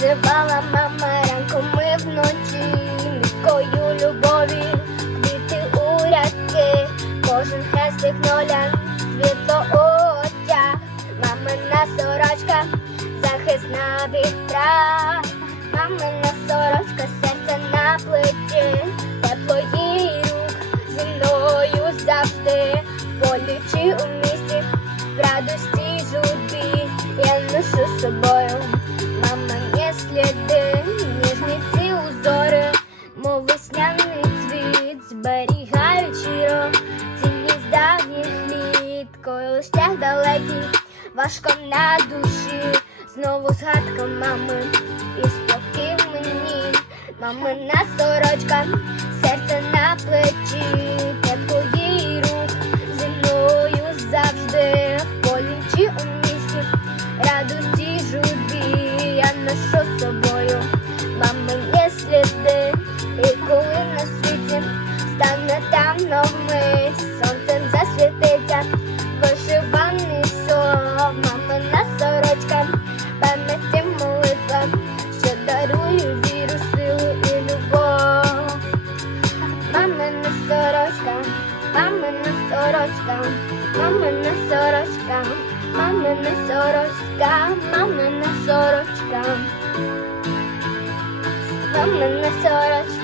Малювала мама ранком ми вночі, міською любові, квіти у рядки, кожен хрестик ноля, світло у мамина сорочка, захисна вітра, мамина сорочка, серце на плечі, тепло її рук зі мною завжди, в полі чи у весняний цвіт, зберігають щиро цінність давніх літ, коли шлях далекий, важко на душі, знову згадка мами, і спокій мені, мамина сорочка, серце на плечі, тепло її рук, зі мною завжди, в полі у місті, темно вмить, сонцем засвітиться, вишиваний сон, мамина сорочка, пам'яті молитва, що дарує віру, силу і любов. Мамина сорочка, мамина сорочка, мамина сорочка, мамина сорочка, мамина сорочка, мамина сорочка.